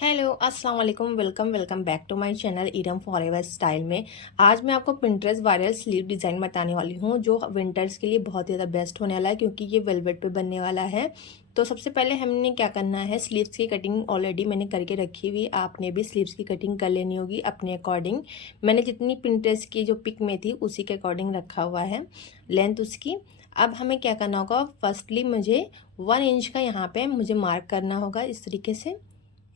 Hello अस्सलाम वालेकुम welcome back to my channel Iram forever style में। आज मैं आपको पिंटरेस्ट वायरल स्लीव डिज़ाइन बताने वाली हूँ जो विंटर्स के लिए बहुत ज़्यादा बेस्ट होने वाला है क्योंकि ये वेलवेट पे बनने वाला है। तो सबसे पहले हमने क्या करना है, स्लीव्स की कटिंग ऑलरेडी मैंने करके रखी हुई, आपने भी स्लीव्स की कटिंग कर लेनी होगी अपने अकॉर्डिंग। मैंने जितनी पिंटरेस्ट की जो पिक में थी उसी के अकॉर्डिंग रखा हुआ है लेंथ उसकी। अब हमें क्या करना होगा, फर्स्टली मुझे 1 इंच का यहाँ पे मुझे मार्क करना होगा इस तरीके से।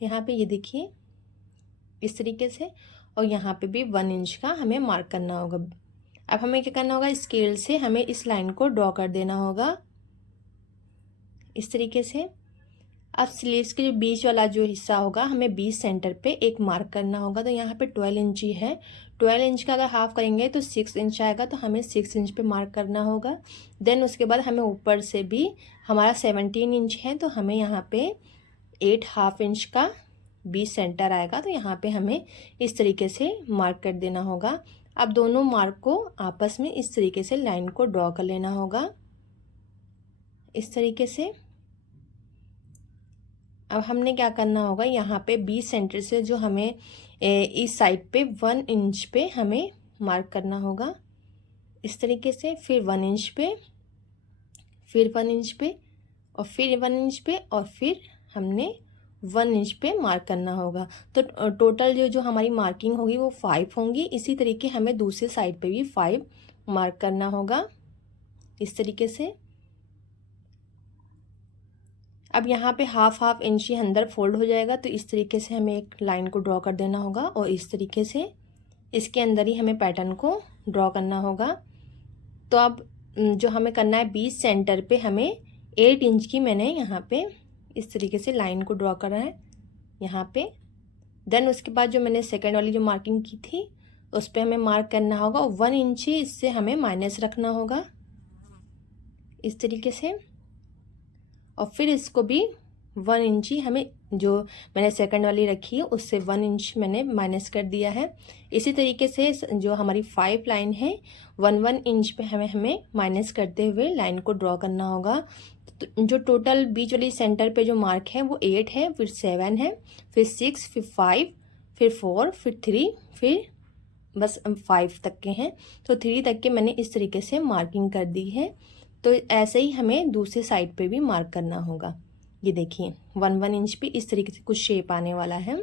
यहाँ पे ये देखिए इस तरीके से, और यहाँ पे भी 1 इंच का हमें मार्क करना होगा। अब हमें क्या करना होगा, स्केल से हमें इस लाइन को ड्रॉ कर देना होगा इस तरीके से। अब स्लीव्स के जो बीच वाला जो हिस्सा होगा हमें बीच सेंटर पे एक मार्क करना होगा। तो यहाँ पे 12 इंच ही है, 12 इंच का अगर हाफ करेंगे तो 6 इंच आएगा, तो हमें 6 इंच पे मार्क करना होगा। देन उसके बाद हमें ऊपर से भी, हमारा 17 इंच है तो हमें यहाँ पे 8 हाफ इंच का बीच सेंटर आएगा, तो यहाँ पे हमें इस तरीके से मार्क कर देना होगा। अब दोनों मार्क को आपस में इस तरीके से लाइन को ड्रॉ कर लेना होगा इस तरीके से। अब हमने क्या करना होगा, यहाँ पे बीच सेंटर से जो हमें इस साइड पे 1 इंच पे हमें मार्क करना होगा इस तरीके से। फिर 1 इंच पे, फिर 1 इंच पे, और फिर 1 इंच पे, और फिर हमने 1 इंच पे मार्क करना होगा। तो टोटल जो हमारी मार्किंग होगी वो 5 होंगी। इसी तरीके हमें दूसरी साइड पे भी 5 मार्क करना होगा इस तरीके से। अब यहाँ पे हाफ इंच ही अंदर फोल्ड हो जाएगा, तो इस तरीके से हमें एक लाइन को ड्रॉ कर देना होगा और इस तरीके से इसके अंदर ही हमें पैटर्न को ड्रॉ करना होगा। तो अब जो हमें करना है, बीच सेंटर पे हमें 8 इंच की मैंने यहाँ पे इस तरीके से लाइन को ड्रॉ करा है यहाँ पे। देन उसके बाद जो मैंने सेकंड वाली जो मार्किंग की थी उस पर हमें मार्क करना होगा, 1 इंच ही इससे हमें माइनस रखना होगा इस तरीके से। और फिर इसको भी 1 इंच ही हमें, जो मैंने सेकंड वाली रखी है उससे 1 इंच मैंने माइनस कर दिया है। इसी तरीके से जो हमारी 5 लाइन है 1 इंच पे हमें माइनस करते हुए लाइन को ड्रॉ करना होगा। तो जो टोटल बीच वाली सेंटर पे जो मार्क है वो 8 है, फिर 7 है, फिर 6, फिर 5, फिर 4, फिर 3, फिर बस 5 तक के हैं। तो 3 तक के मैंने इस तरीके से मार्किंग कर दी है। तो ऐसे ही हमें दूसरी साइड पे भी मार्क करना होगा। ये देखिए 1 इंच पे इस तरीके से कुछ शेप आने वाला है।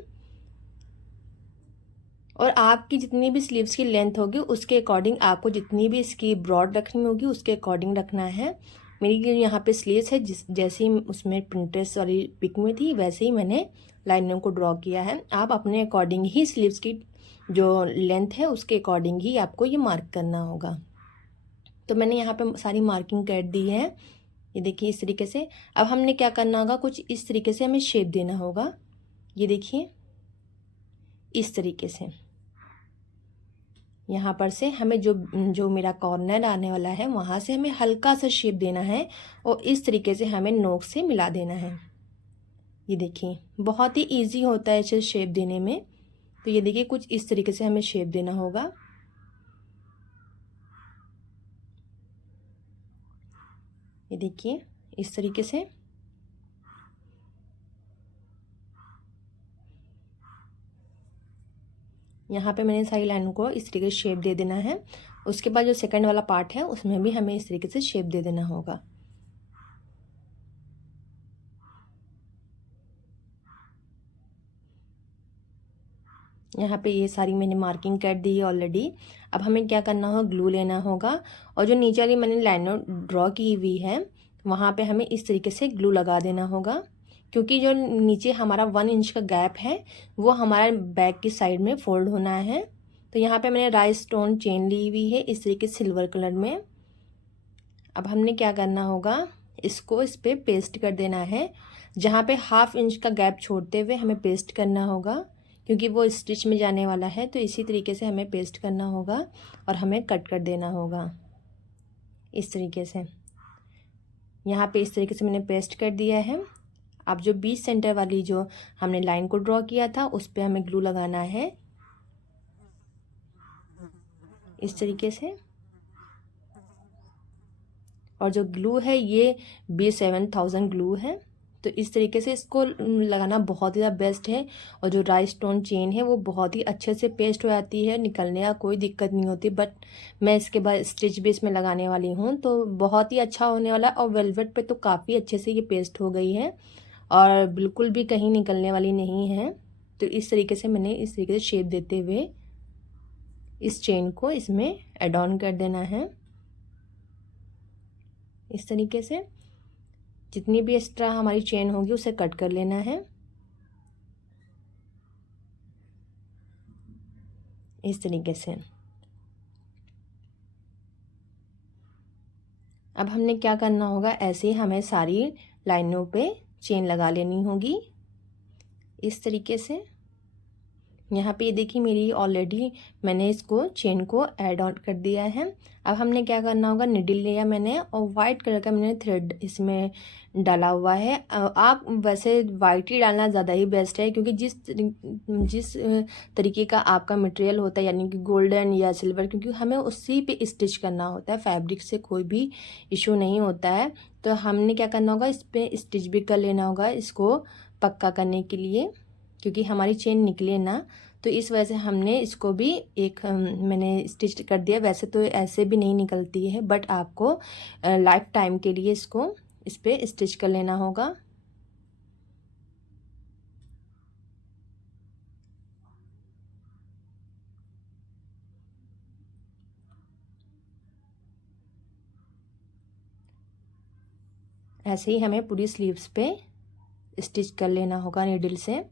और आपकी जितनी भी स्लीव्स की लेंथ होगी उसके अकॉर्डिंग आपको जितनी भी इसकी ब्रॉड रखनी होगी उसके अकॉर्डिंग रखना है। मेरी यहाँ पे स्लीव्स है जैसे उसमें प्रिंटेस वाली पिक में थी वैसे ही मैंने लाइनों को ड्रॉ किया है। आप अपने अकॉर्डिंग ही स्लीव्स की जो लेंथ है उसके अकॉर्डिंग ही आपको ये मार्क करना होगा। तो मैंने यहाँ पे सारी मार्किंग कर दी है, ये देखिए इस तरीके से। अब हमने क्या करना होगा, कुछ इस तरीके से हमें शेप देना होगा। ये देखिए इस तरीके से यहाँ पर से हमें जो मेरा कॉर्नर आने वाला है वहाँ से हमें हल्का सा शेप देना है और इस तरीके से हमें नोक से मिला देना है। ये देखिए बहुत ही इजी होता है इसे शेप देने में। तो ये देखिए कुछ इस तरीके से हमें शेप देना होगा। ये देखिए इस तरीके से। यहाँ पे मैंने सारी लाइन को इस तरीके से शेप दे देना है। उसके बाद जो सेकंड वाला पार्ट है उसमें भी हमें इस तरीके से शेप दे देना होगा। यहाँ पे ये सारी मैंने मार्किंग कर दी है ऑलरेडी। अब हमें क्या करना होगा, ग्लू लेना होगा और जो नीचे वाली मैंने लाइन ड्रॉ की हुई है वहाँ पे हमें इस तरीके से ग्लू लगा देना होगा, क्योंकि जो नीचे हमारा 1 इंच का गैप है वो हमारा बैक की साइड में फोल्ड होना है। तो यहाँ पे मैंने राइस स्टोन चेन ली हुई है इस तरीके सिल्वर कलर में। अब हमने क्या करना होगा, इसको इस पर पेस्ट कर देना है। जहाँ पे हाफ इंच का गैप छोड़ते हुए हमें पेस्ट करना होगा, क्योंकि वो स्टिच में जाने वाला है। तो इसी तरीके से हमें पेस्ट करना होगा और हमें कट कर देना होगा इस तरीके से। यहाँ पे इस तरीके से मैंने पेस्ट कर दिया है। अब जो बीच सेंटर वाली जो हमने लाइन को ड्रॉ किया था उस पर हमें ग्लू लगाना है इस तरीके से। और जो ग्लू है ये B7000 ग्लू है। तो इस तरीके से इसको लगाना बहुत ज़्यादा बेस्ट है। और जो राइस स्टोन चेन है वो बहुत ही अच्छे से पेस्ट हो जाती है, निकलने का कोई दिक्कत नहीं होती। बट मैं इसके बाद स्टिच भी इसमें लगाने वाली हूँ, तो बहुत ही अच्छा होने वाला है। और वेलवेट पे तो काफ़ी अच्छे से ये पेस्ट हो गई है और बिल्कुल भी कहीं निकलने वाली नहीं है। तो इस तरीके से मैंने इस तरीके से शेप देते हुए इस चेन को इसमें ऐड ऑन कर देना है। इस तरीके से जितनी भी एक्स्ट्रा हमारी चेन होगी उसे कट कर लेना है। इस तरीके से अब हमने क्या करना होगा, ऐसे ही हमें सारी लाइनों पे चेन लगा लेनी होगी इस तरीके से। यहाँ पे ये देखिए मेरी ऑलरेडी मैंने इसको चेन को ऐड ऑन कर दिया है। अब हमने क्या करना होगा, निडल लिया मैंने और वाइट कलर का मैंने थ्रेड इसमें डाला हुआ है। आप वैसे वाइट ही डालना ज़्यादा ही बेस्ट है, क्योंकि जिस तरीके का आपका मटेरियल होता है यानी कि गोल्डन या सिल्वर, क्योंकि हमें उसी पे स्टिच करना होता है, फैब्रिक से कोई भी इशू नहीं होता है। तो हमने क्या करना होगा, इस पर स्टिच भी कर लेना होगा इसको पक्का करने के लिए, क्योंकि हमारी चेन निकले ना। तो इस वजह से हमने इसको भी एक मैंने स्टिच कर दिया। वैसे तो ऐसे भी नहीं निकलती है, बट आपको लाइफ टाइम के लिए इसको इस पर स्टिच कर लेना होगा। ऐसे ही हमें पूरी स्लीव्स पे स्टिच कर लेना होगा नीडल से।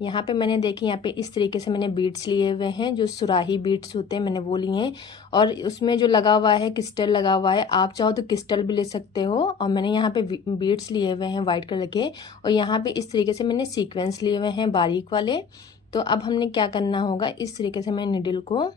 यहाँ पे मैंने देखी, यहाँ पे इस तरीके से मैंने बीड्स लिए हुए हैं, जो सुराही बीड्स होते हैं मैंने वो लिए हैं। और उसमें जो लगा हुआ है क्रिस्टल लगा हुआ है, आप चाहो तो क्रिस्टल भी ले सकते हो। और मैंने यहाँ पे बीड्स लिए हुए हैं वाइट कलर के, और यहाँ पे इस तरीके से मैंने सीक्वेंस लिए हुए हैं बारीक वाले। तो अब हमने क्या करना होगा, इस तरीके से मैं निडल को,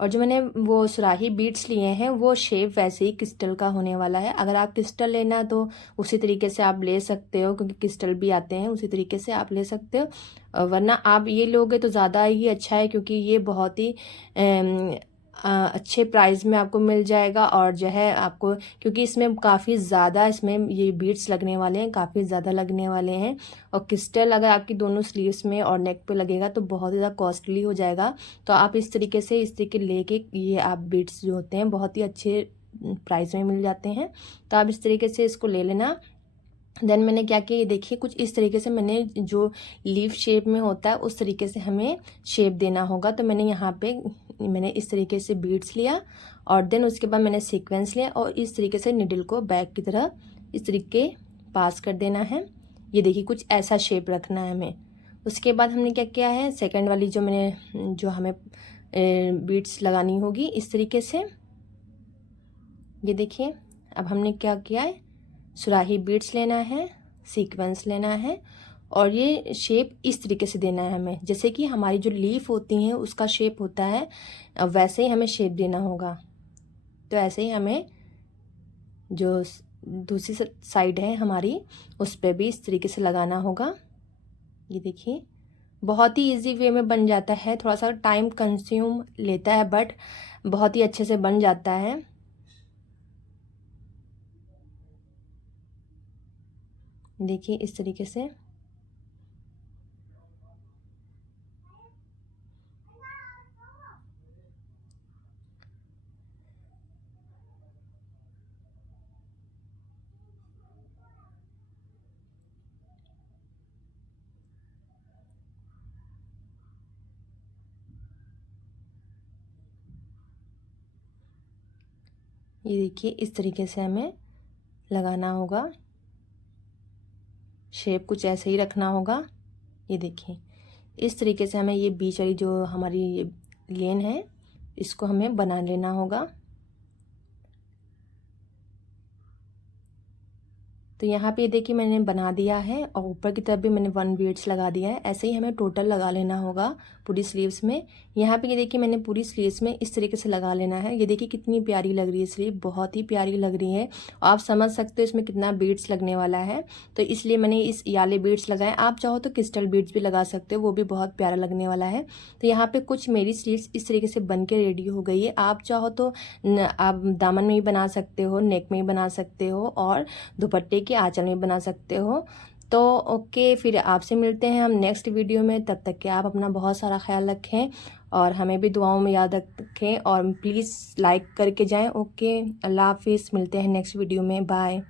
और जो मैंने वो सुराही बीड्स लिए हैं वो शेप वैसे ही क्रिस्टल का होने वाला है। अगर आप क्रिस्टल लेना तो उसी तरीके से आप ले सकते हो, क्योंकि क्रिस्टल भी आते हैं, उसी तरीके से आप ले सकते हो। वरना आप ये लोगे तो ज़्यादा ही अच्छा है, क्योंकि ये बहुत ही अच्छे प्राइस में आपको मिल जाएगा। और जो है आपको, क्योंकि इसमें काफ़ी ज़्यादा इसमें ये बीड्स लगने वाले हैं, काफ़ी ज़्यादा लगने वाले हैं। और क्रिस्टल अगर आपकी दोनों स्लीव्स में और नेक पे लगेगा तो बहुत ज़्यादा कॉस्टली हो जाएगा। तो आप इस तरीके लेके ये आप बीड्स जो होते हैं बहुत ही अच्छे प्राइस में मिल जाते हैं। तो आप इस तरीके से इसको ले लेना। देन मैंने क्या किया, ये देखिए कुछ इस तरीके से मैंने जो लीफ शेप में होता है उस तरीके से हमें शेप देना होगा। तो मैंने यहाँ पे मैंने इस तरीके से बीड्स लिया, और देन उसके बाद मैंने सीक्वेंस लिया, और इस तरीके से निडल को बैक की तरह इस तरीके पास कर देना है। ये देखिए कुछ ऐसा शेप रखना है हमें। उसके बाद हमने क्या किया है, सेकेंड वाली जो हमें बीड्स लगानी होगी इस तरीके से। ये देखिए अब हमने क्या किया है, सुराही बीड्स लेना है, सीक्वेंस लेना है, और ये शेप इस तरीके से देना है हमें, जैसे कि हमारी जो लीफ होती हैं उसका शेप होता है, वैसे ही हमें शेप देना होगा। तो ऐसे ही हमें जो दूसरी साइड है हमारी उस पर भी इस तरीके से लगाना होगा। ये देखिए बहुत ही इजी वे में बन जाता है, थोड़ा सा टाइम कंज्यूम लेता है बट बहुत ही अच्छे से बन जाता है। देखिए इस तरीके से ये देखिए इस तरीके से हमें लगाना होगा, शेप कुछ ऐसे ही रखना होगा। ये देखिए इस तरीके से हमें ये बीच वाली जो हमारी ये लेन है इसको हमें बना लेना होगा। तो यहाँ पे ये देखिए मैंने बना दिया है और ऊपर की तरफ भी मैंने 1 बीड्स लगा दिया है। ऐसे ही हमें टोटल लगा लेना होगा पूरी स्लीव्स में। यहाँ पे ये देखिए मैंने पूरी स्लीव्स में इस तरीके से लगा लेना है। ये देखिए कितनी प्यारी लग रही है स्लीव, बहुत ही प्यारी लग रही है। आप समझ सकते हो इसमें कितना बीड्स लगने वाला है, तो इसलिए मैंने इस वाले बीड्स लगाए। आप चाहो तो क्रिस्टल बीड्स भी लगा सकते हो, वो भी बहुत प्यारा लगने वाला है। तो यहाँ पे कुछ मेरी स्लीव्स इस तरीके से बन के रेडी हो गई है। आप चाहो तो आप दामन में भी बना सकते हो, नेक में भी बना सकते हो और दुपट्टे के आंचल में बना सकते हो। तो ओके, फिर आपसे मिलते हैं हम नेक्स्ट वीडियो में। तब तक के आप अपना बहुत सारा ख्याल रखें और हमें भी दुआओं में याद रखें और प्लीज़ लाइक करके जाएं। ओके, अल्लाह हाफिज़, मिलते हैं नेक्स्ट वीडियो में, बाय।